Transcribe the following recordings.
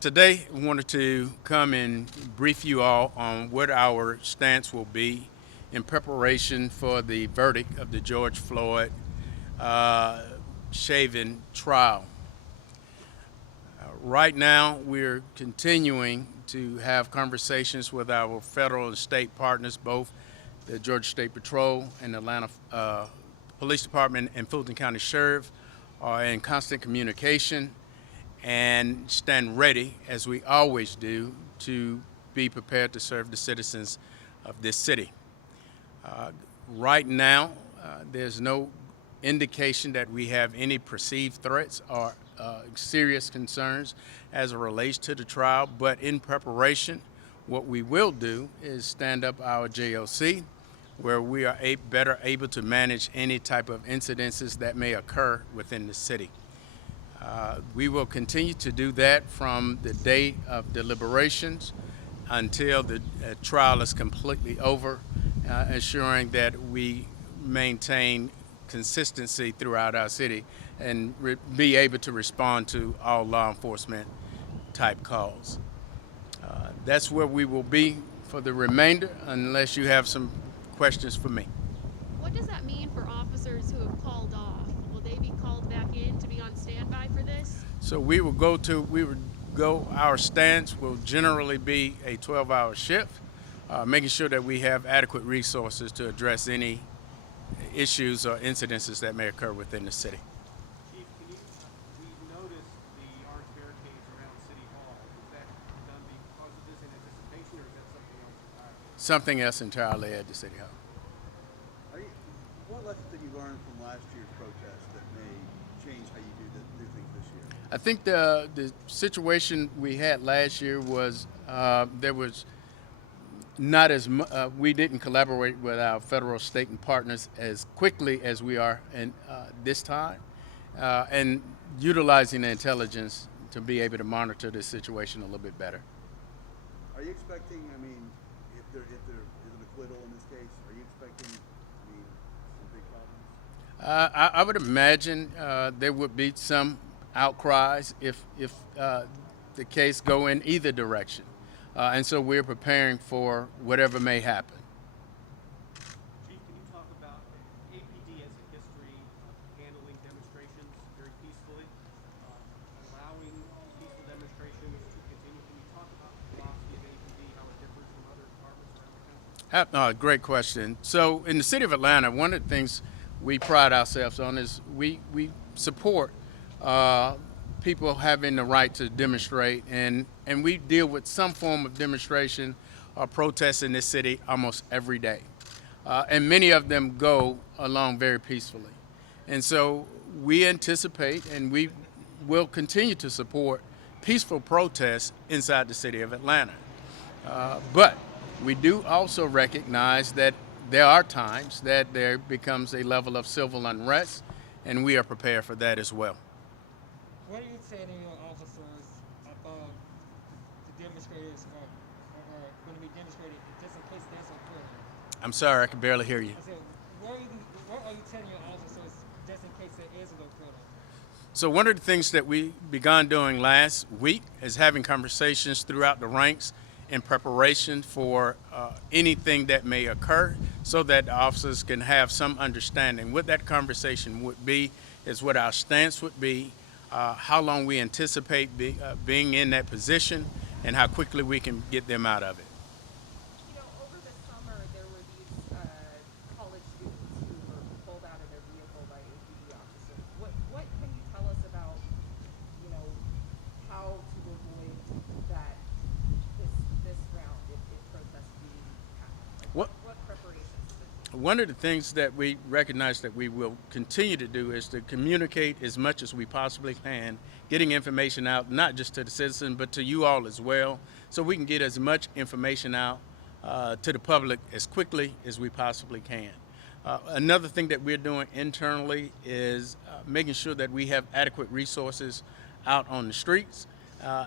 Today, we wanted to come and brief you all on what our stance will be in preparation for the verdict of the George Floyd uh, Chauvin trial. Right now, we're continuing to have conversations with our federal and state partners, both the Georgia State Patrol and the Atlanta Police Department and Fulton County Sheriff are in constant communication and stand ready, as we always do, to be prepared to serve the citizens of this city. Right now, there's no indication that we have any perceived threats or serious concerns as it relates to the trial, but in preparation, what we will do is stand up our JOC where we are better able to manage any type of incidences that may occur within the city. We will continue to do that from the day of deliberations until the trial is completely over, ensuring that we maintain consistency throughout our city and be able to respond to all law enforcement type calls. That's where we will be for the remainder, unless you have some questions for me. What does that mean for officers who have called off? Will they be called back in to be on standby for this? So we would go, our stance will generally be a 12-hour shift, making sure that we have adequate resources to address any issues or incidences that may occur within the city. Chief, we noticed the orange barricades around City Hall. Was that done because of this in anticipation, or is that something else entirely? Something else entirely at the City Hall. Are you, what lessons did you learn from last year's protest that may change how you do things this year? I think the situation we had last year was there was not as we didn't collaborate with our federal, state, and partners as quickly as we are in this time, and utilizing the intelligence to be able to monitor the situation a little bit better. Are you expecting? I mean, if there is an acquittal in this case, are you expecting? I mean, some big problems. I would imagine there would be some outcries if the case go in either direction, and so we're preparing for whatever may happen. Chief, can you talk about APD as a history of handling demonstrations very peacefully, allowing peaceful demonstrations to continue? Can you talk about the philosophy of APD, how it differs from other departments around the country? Great question. So in the city of Atlanta, one of the things we pride ourselves on is we support uh, people having the right to demonstrate, and we deal with some form of demonstration or protest in this city almost every day. And many of them go along very peacefully. And so we anticipate and we will continue to support peaceful protests inside the city of Atlanta. But we do also recognize that there are times that there becomes a level of civil unrest, and we are prepared for that as well. What are you telling your officers about the demonstrators are going to be demonstrated just in case that's occurring? I'm sorry, I can barely hear you. I said, what are you telling your officers just in case there is an occurring? So one of the things that we began doing last week is having conversations throughout the ranks in preparation for anything that may occur so that the officers can have some understanding. What that conversation would be is what our stance would be, how long we anticipate being in that position, and how quickly we can get them out of it. Over the summer, there were these college students who were pulled out of their vehicle by APD officers. What can you tell us about, how to avoid that this round if protests do happen? Like What what preparations is it? One of the things that we recognize that we will continue to do is to communicate as much as we possibly can, getting information out not just to the citizen but to you all as well, so we can get as much information out to the public as quickly as we possibly can. Another thing that we're doing internally is making sure that we have adequate resources out on the streets,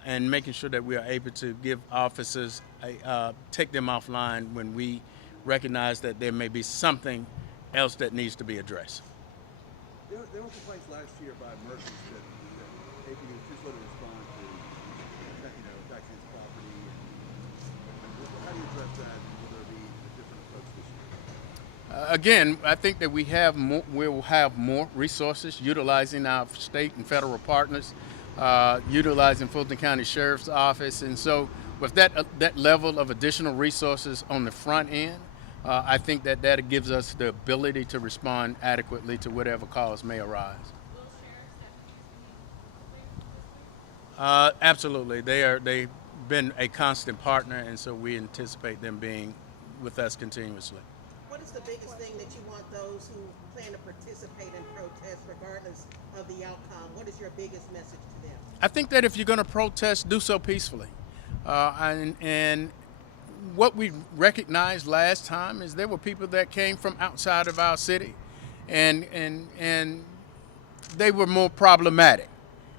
and making sure that we are able to give officers take them offline when we recognize that there may be something else that needs to be addressed. There were complaints last year by merchants that APD was too slow to respond to that, and will there be a different approach this year? Again, I think that we'll have more resources utilizing our state and federal partners, utilizing Fulton County Sheriff's Office, and so with that level of additional resources on the front end, I think that gives us the ability to respond adequately to whatever calls may arise. Will sheriff's deputies be there this week? Absolutely, they've been a constant partner, and so we anticipate them being with us continuously. What is the biggest thing that you want those who plan to participate in protest, regardless of the outcome? What is your biggest message to them? I think that if you're going to protest, do so peacefully. And what we recognized last time is there were people that came from outside of our city, and they were more problematic.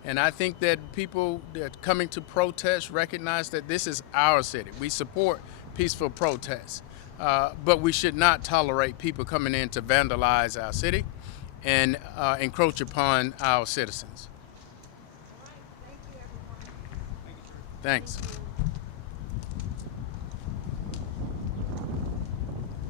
And I think that people that coming to protest recognize that this is our city. We support peaceful protests, but we should not tolerate people coming in to vandalize our city and encroach upon our citizens. All right, thank you, everyone. Thanks.